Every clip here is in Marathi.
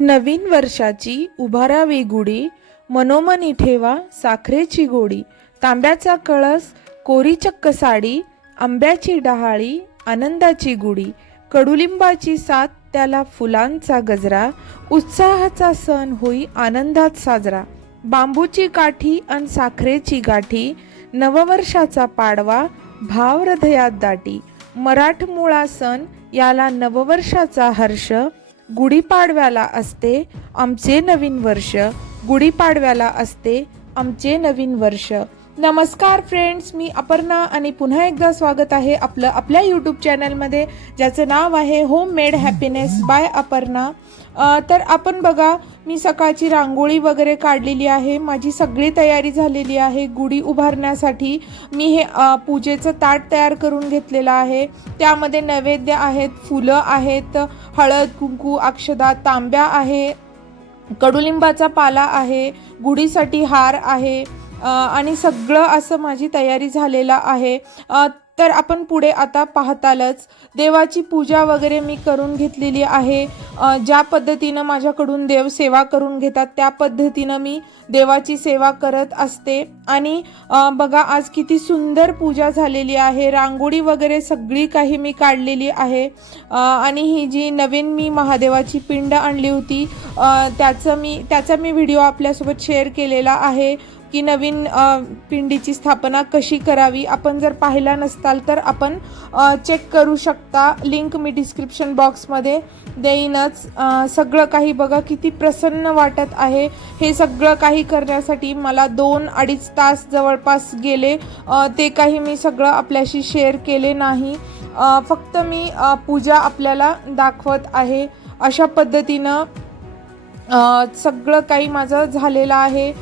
नवीन वर्षाची उभारावी गुढी मनोमनी ठेवा साखरेची गोडी तांब्याचा कळस कोरी चक्क साडी आंब्याची डहाळी आनंदाची गुढी कडुलिंबाची साथ त्याला फुलांचा गजरा उत्साहाचा सण होई आनंदात साजरा. बांबूची काठी अन साखरेची गाठी नववर्षाचा पाडवा भाव हृदयात दाटी. मराठमोळा सण याला नववर्षाचा हर्ष गुढीपाडव्याला असते आमचे नवीन वर्ष. गुढीपाडव्याला असते आमचे नवीन वर्ष. नमस्कार फ्रेंड्स मी अपर्णा आणि पुन्हा एकदा स्वागत आहे आपलं आपल्या यूट्यूब चॅनलमध्ये ज्याचं नाव आहे home made happiness by Aparna. तर आपण बघा मी सकाळची रांगोळी वगैरे काढलेली आहे माझी सगळी तयारी झालेली आहे गुढी उभारण्यासाठी मी हे पूजेचं ताट तयार करून घेतलेलं आहे. त्यामध्ये नैवेद्य आहेत फुलं आहेत हळद कुंकू अक्षदा तांब्या आहे कडुलिंबाचा पाला आहे गुढीसाठी हार आहे आणि सगळं असं माझी तयारी झालेला आहे. तर आपण पुढे आता पाहतालच. देवाची पूजा वगैरे मी करून घेतलेली आहे. ज्या पद्धतीनं माझ्याकडून देव सेवा करून घेतात त्या पद्धतीनं मी देवाची सेवा करत असते. आणि बघा आज किती सुंदर पूजा झालेली आहे. रांगोळी वगैरे सगळी काही मी काढलेली आहे. आणि ही जी नवीन मी महादेवाची पिंड आणली होती त्याचं मी त्याचा मी व्हिडिओ आपल्यासोबत शेअर केलेला आहे. की नवीन पिंडीची स्थापना कशी करावी? आपण जर पाहिला नसताल तर आपण चेक करू शकता. लिंक मी डिस्क्रिप्शन बॉक्समध्ये देईनच. सगळं काही बघा किती प्रसन्न वाटत आहे. हे सगळं काही करण्यासाठी मला दोन अडीच तास जवळपास गेले. ते काही मी सगळं आपल्याशी शेअर केले नाही. फक्त मी पूजा आपल्याला दाखवत आहे. अशा पद्धतीनं सगळं काही माझं झालेलं आहे.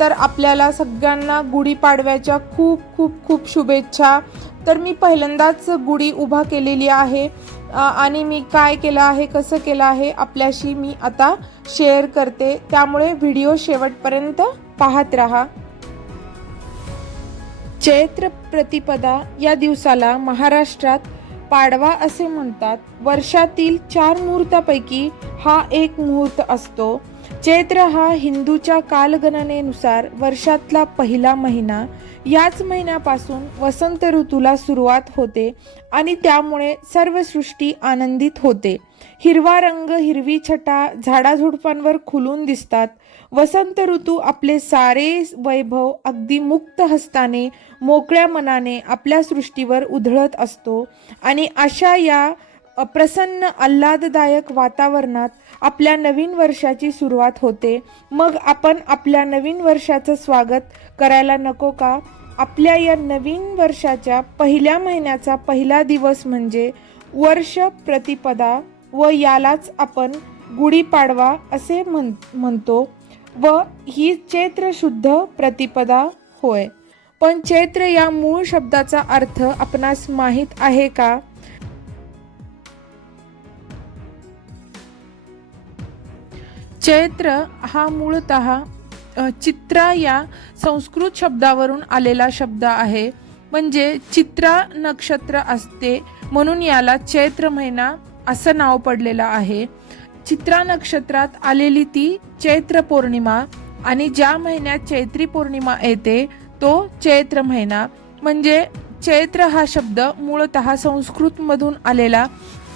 तर आपल्याला सगळ्यांना गुढीपाडव्याच्या खूप खूप खूप शुभेच्छा. तर मी पहिल्यांदाच गुढी उभा केलेली आहे. आणि मी काय केलं आहे कसं केलं आहे आपल्याशी मी आता शेअर करते. त्यामुळे व्हिडिओ शेवटपर्यंत पाहत राहा. चैत्र प्रतिपदा या दिवसाला महाराष्ट्रात पाडवा असे म्हणतात. वर्षातील चार मुहूर्तापैकी हा एक मुहूर्त असतो. चैत्र हा हिंदूच्या कालगणनेनुसार वर्षातला पहिला महिना. याच महिन्यापासून वसंत ऋतूला सुरुवात होते आणि त्यामुळे सर्व सृष्टी आनंदित होते. हिरवा रंग हिरवी छटा झाडाझुडपांवर खुलून दिसतात. वसंत ऋतू आपले सारे वैभव अगदी मुक्त हस्ताने मोकळ्या मनाने आपल्या सृष्टीवर उधळत असतो आणि अशा या प्रसन्न आल्हाददायक वातावरणात आपल्या नवीन वर्षाची सुरुवात होते. मग आपण आपल्या नवीन वर्षाचं स्वागत करायला नको का? आपल्या या नवीन वर्षाच्या पहिल्या महिन्याचा पहिला दिवस म्हणजे वर्ष प्रतिपदा व यालाच आपण गुढीपाडवा असे म्हण म्हणतो व ही चैत्र शुद्ध प्रतिपदा होय. पण चैत्र या मूळ शब्दाचा अर्थ आपणास माहीत आहे का? चैत्र हा मूळतः चित्रा या संस्कृत शब्दावरून आलेला शब्द आहे. म्हणजे चित्रा नक्षत्र असते म्हणून याला चैत्र महिना असं नाव पडलेलं आहे. चित्रा नक्षत्रात आलेली ती चैत्र पौर्णिमा आणि ज्या महिन्यात चैत्री पौर्णिमा येते तो चैत्र महिना. म्हणजे चैत्र हा शब्द मूळतः संस्कृतमधून आलेला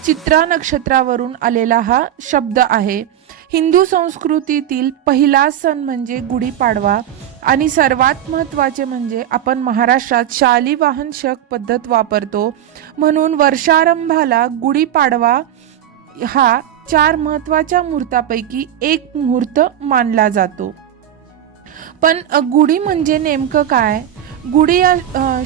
चित्रा नक्षत्रावरून आलेला हा शब्द आहे. हिंदू संस्कृतीतील पहिला सण म्हणजे गुढीपाडवा आणि सर्वात महत्त्वाचे म्हणजे आपण महाराष्ट्रात शालिवाहन शक पद्धत वापरतो. म्हणून वर्षारंभाला गुढीपाडवा हा चार महत्त्वाच्या मुहूर्तापैकी एक मुहूर्त मानला जातो. पण गुढी म्हणजे नेमकं काय? गुढी या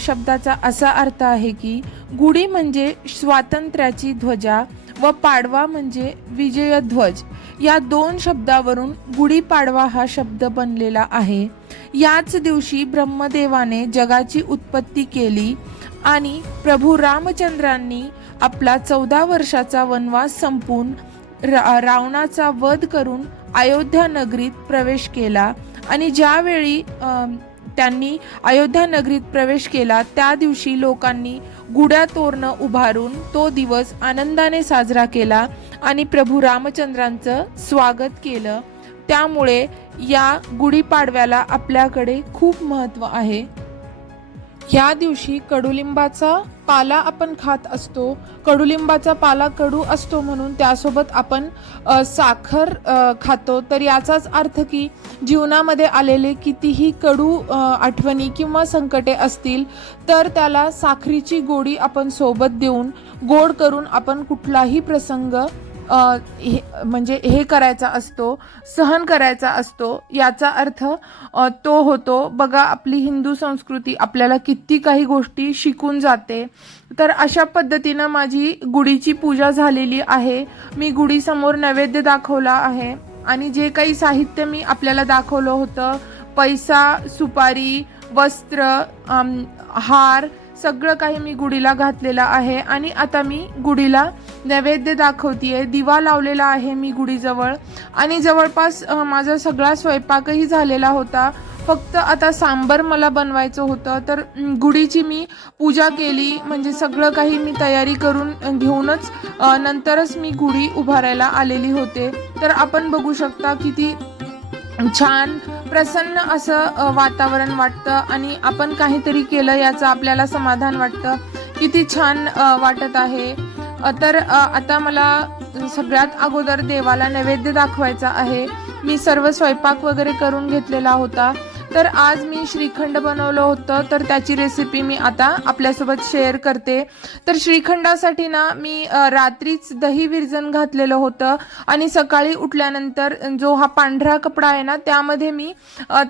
शब्दाचा असा अर्थ आहे की गुढी म्हणजे स्वातंत्र्याची ध्वजा व पाडवा म्हणजे विजयध्वज. या दोन शब्दावरून गुढीपाडवा हा शब्द बनलेला आहे. याच दिवशी ब्रह्मदेवाने जगाची उत्पत्ती केली आणि प्रभू रामचंद्रांनी आपला चौदा वर्षाचा वनवास संपून रा रावणाचा वध करून अयोध्या नगरीत प्रवेश केला. आणि ज्यावेळी त्यांनी अयोध्या नगरीत प्रवेश केला. त्या दिवशी लोकांनी गुड्या तोरणं उभारून तो दिवस आनंदाने साजरा केला आणि प्रभू रामचंद्रांचं स्वागत केलं. त्यामुळे या गुढीपाडव्याला आपल्याकडे खूप महत्त्व आहे. ह्या दिवशी कडुलिंबाचा पाला आपण खात असतो. कडुलिंबाचा पाला कडू असतो म्हणून त्यासोबत आपण साखर खातो. तर याचाच अर्थ की जीवनामध्ये आलेले कितीही कडू आठवणी किंवा संकटे असतील तर त्याला साखरीची गोडी आपण सोबत देऊन गोड करून आपण कुठलाही प्रसंग हे म्हणजे हे करायचा असतो सहन करायचा असतो याचा अर्थ तो होतो बघा आपली हिंदू संस्कृती आपल्याला किती काही गोष्टी शिकून जाते. तर अशा पद्धतीनं माझी गुढीची पूजा झालेली आहे. मी गुढीसमोर नैवेद्य दाखवला आहे आणि जे काही साहित्य मी आपल्याला दाखवलं होतं पैसा सुपारी वस्त्र हार सगळं काही मी गुढीला घातलेलं आहे आणि आता मी गुढीला नैवेद्य दाखवतीये दिवा लावलेला आहे मी गुढीजवळ. आणि जवळपास माझा सगळा स्वयंपाकही झालेला होता. फक्त आता सांबर मला बनवायचं होतं तर गुढीची मी पूजा केली. म्हणजे सगळं काही मी तयारी करून घेऊनच नंतरच मी गुढी उभारायला आलेली होते. तर आपण बघू शकता किती छान प्रसन्न असं वातावरण वाटतं आणि आपण काहीतरी केलं याचं आपल्याला समाधान वाटतं. किती छान वाटत आहे. तर आता मला सगळ्यात अगोदर देवाला नैवेद्य दाखवायचा आहे. मी सर्व स्वयंपाक वगैरे करून घेतलेला होता. तर आज मी श्रीखंड बनवलं होतं तर त्याची रेसिपी मी आता आपल्यासोबत शेअर करते. तर श्रीखंडासाठी ना मी रात्रीच दही विरजन घातलेलं होतं आणि सकाळी उठल्यानंतर जो हा पांढरा कपडा आहे ना त्यामध्ये मी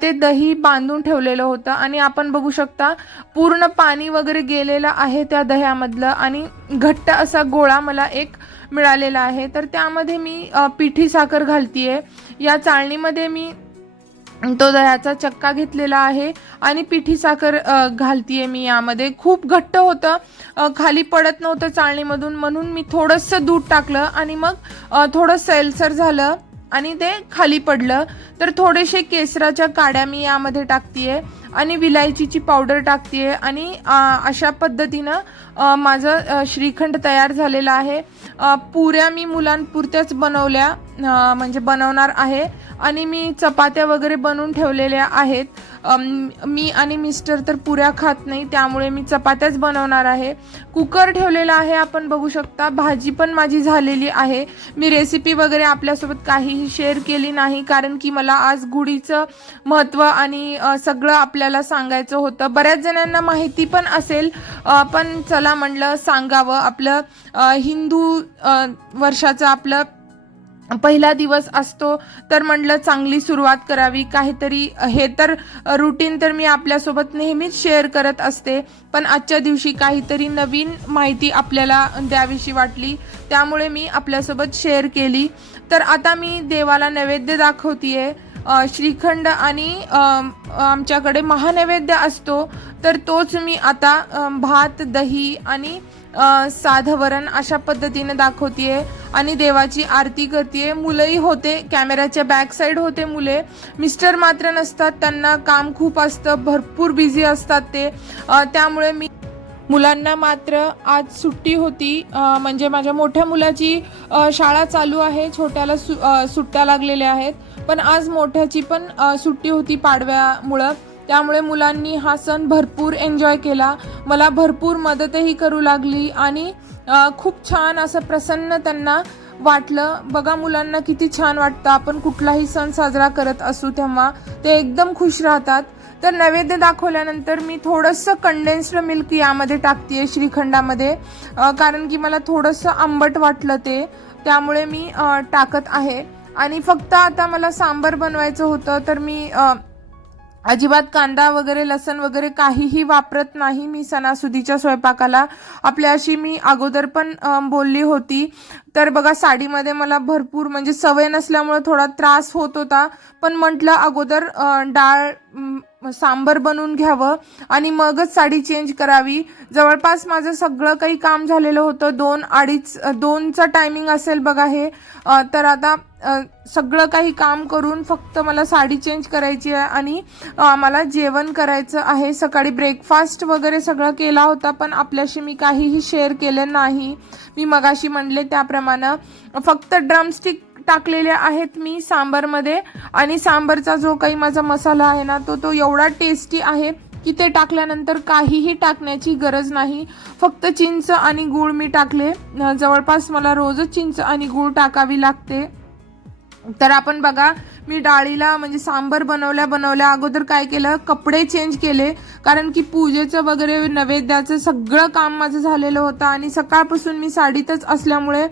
ते दही बांधून ठेवलेलं होतं. आणि आपण बघू शकता पूर्ण पाणी वगैरे गेलेलं आहे त्या दह्यामधलं आणि घट्ट असा गोळा मला एक मिळालेला आहे. तर त्यामध्ये मी पिठी साखर घालतीये. या चाळणीमध्ये मी तो दह्याचा चक्का घेतलेला आहे आणि पिठी साखर अ, घालतीये मी यामध्ये. खूप घट्ट होतं. खाली पडत नव्हतं चाळणीमधून म्हणून मी थोडंसं दूध टाकलं आणि मग थोडं सैलसर झालं आणि ते खाली पडलं. तर थोडेसे केसराच्या काड्या मी यामध्ये टाकतीये आणि विलायचीची पावडर टाकतीये आणि अशा पद्धतीनं माझं श्रीखंड तयार झालेलं आहे. पुऱ्या मी मुलांपुरत्याच बनवल्या म्हणजे बनवणार आहे आणि मी चपात्या वगैरे बनवून ठेवलेल्या आहेत. मी आणि मिस्टर तर पुऱ्या खात नाही त्यामुळे मी चपात्याच बनवणार आहे. कुकर ठेवलेला आहे आपण बघू शकता भाजी पण माझी झालेली आहे. मी रेसिपी वगैरे आपल्यासोबत काहीही शेअर केली नाही कारण की मला आज गुढीचं महत्त्व आणि सगळं आपल्याला सांगायचं होतं. बऱ्याच जणांना माहिती पण असेल पण चला म्हणलं सांगावं. आपलं हिंदू वर्षाचं आपलं पहिला दिवस असतो तर म्हटलं चांगली सुरुवात करावी. काहीतरी हे तर रुटीन तर मी आपल्यासोबत नेहमीच शेअर करत असते पण आजच्या दिवशी काहीतरी नवीन माहिती आपल्याला द्यावीशी वाटली. त्यामुळे मी आपल्यासोबत शेअर केली. तर आता मी देवाला नैवेद्य दाखवतीये. श्रीखंड आणि आमच्याकडे महानैवेद्य असतो. तर तोच मी आता भात दही आणि साधं वरण अशा पद्धतीने दाखवतीये. आणि देवाची आरती करते मुलंही होते कॅमेऱ्याच्या बॅक साईड होते मुले. मिस्टर मात्र नसतात त्यांना काम खूप असतं भरपूर बिझी असतात ते. त्यामुळे मी मुलांना मात्र आज सुट्टी होती. म्हणजे माझ्या मोठ्या मुलाची शाळा चालू आहे. छोट्याला सु सुट्ट्या लागलेल्या आहेत. पण आज मोठ्याची पण सुट्टी होती पाडव्यामुळं. त्यामुळे मुलांनी हा सण भरपूर एन्जॉय केला. मला भरपूर मदतही करू लागली आणि खूप छान असं प्रसन्न त्यांना वाटलं. बघा मुलांना किती छान वाटतं. आपण कुठलाही सण साजरा करत असू तेव्हा ते एकदम खुश राहतात. तर नैवेद्य दाखवल्यानंतर मी थोडंसं कंडेन्स्ड मिल्क यामध्ये टाकते श्रीखंडामध्ये. कारण की मला थोडंसं आंबट वाटलं ते. त्यामुळे मी टाकत आहे. आणि फक्त आता मला सांबर बनवायचं होतं तर मी अजिबात कांदा वगैरे लसण वगैरे काहीही वापरत नाही मी सणासुदीच्या स्वयंपाकाला. आपल्याशी मी अगोदर पण बोलली होती. तर बघा साडीमध्ये मला भरपूर म्हणजे सवय नसल्यामुळे थोडा त्रास होत होता. पण म्हटलं अगोदर डाळ सांबर बनवून घ्यावं आणि मगच साडी चेंज करावी. जवळपास माझं सगळं काही काम झालेलं होतं. दोन अडीच दोनचा टायमिंग असेल बघा हे. तर आता सगळं काही काम करून फक्त मला साडी चेंज करायची आहे आणि मला जेवण करायचं आहे. सकाळी ब्रेकफास्ट वगैरे सगळं केला होता पण आपल्याशी मी काहीही शेअर केलं नाही. मी मगाशी म्हणले त्याप्रमाणे फक्त ड्रमस्टिक टाकलेले आहेत मी सांबरमध्ये. आणि सांबरचा जो काही माझा मसाला आहे ना तो तो एवढा टेस्टी आहे की ते टाकल्यानंतर काहीही टाकण्याची गरज नाही. फक्त चिंच आणि गूळ मी टाकले. जवळपास मला रोजच चिंच आणि गूळ टाकावी लागते. तर आपण बघा मी डाळीला म्हणजे सांबर बनवल्या बनवल्या अगोदर काय केलं? कपडे चेंज केले. कारण की पूजेचं वगैरे नैवेद्याचं सगळं काम माझं झालेलं होतं आणि सकाळपासून मी साडीतच असल्यामुळे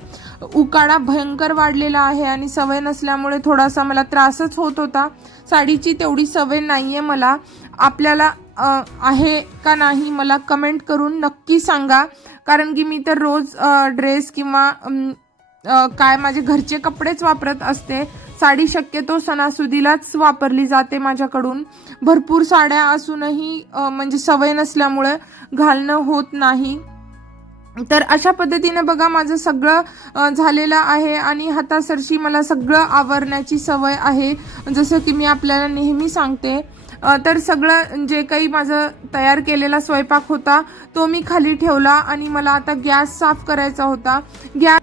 उकाडा भयंकर वाढलेला आहे आणि सवय नसल्यामुळे थोडासा मला त्रासच होत होता. साडीची तेवढी सवय नाही आहे मला. आपल्याला आहे का नाही मला कमेंट करून नक्की सांगा. कारण की मी तर रोज ड्रेस किंवा काय माझे घरचे कपडेच वापरत असते. साडी शक्यतो सणासुदीलाच वापरली जाते माझ्याकडून. भरपूर साड्या असूनही म्हणजे सवय नसल्यामुळे घालणं होत नाही. तर अशा पद्धतीने बघा माझं सगळं झालेलं आहे आणि हातासरशी मला सगळं आवरण्याची सवय आहे. जसं की मी आपल्याला नेहमी सांगते तर सगळं जे काही माझं तयार केलेला स्वयंपाक होता तो मी खाली ठेवला आणि मला आता गॅस साफ करायचा होता. गॅस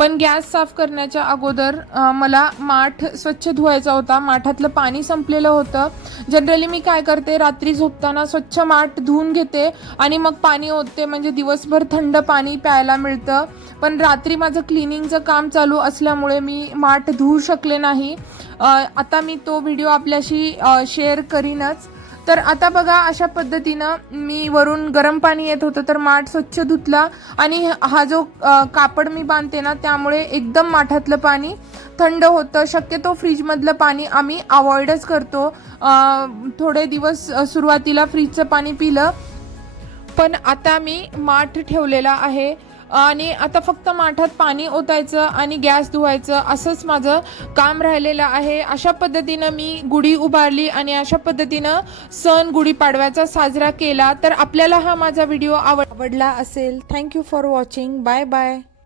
पण गॅस साफ करण्याच्या अगोदर मला माठ स्वच्छ धुवायचा होता. माठातलं पाणी संपलेलं होतं. जनरली मी काय करते रात्री झोपताना स्वच्छ माठ धुवून घेते आणि मग पाणी ओतते. म्हणजे दिवसभर थंड पाणी प्यायला मिळतं. पण रात्री माझं क्लिनिंगचं काम चालू असल्यामुळे मी माठ धुवू शकले नाही. आता मी तो व्हिडिओ आपल्याशी शेअर करीनच. तर आता बघा अशा पद्धतीनं मी वरून गरम पाणी येत होतं तर माठ स्वच्छ धुतला आणि हा जो कापड मी बांधते ना त्यामुळे एकदम माठातलं पाणी थंड होतं. शक्यतो फ्रीजमधलं पाणी आम्ही अवॉइडच करतो. थोडे दिवस सुरुवातीला फ्रीजचं पाणी पिलं. पण आता मी माठ ठेवलेला आहे. आणि आता फक्त माठात पाणी ओतायचं आणि गॅस धुवायचं असंच माझं काम राहिलेलं आहे. अशा पद्धतीनं मी गुढी उभारली आणि अशा पद्धतीनं सण गुढीपाडव्याचा साजरा केला. तर आपल्याला हा माझा व्हिडिओ आवडला असेल. Thank you for watching bye bye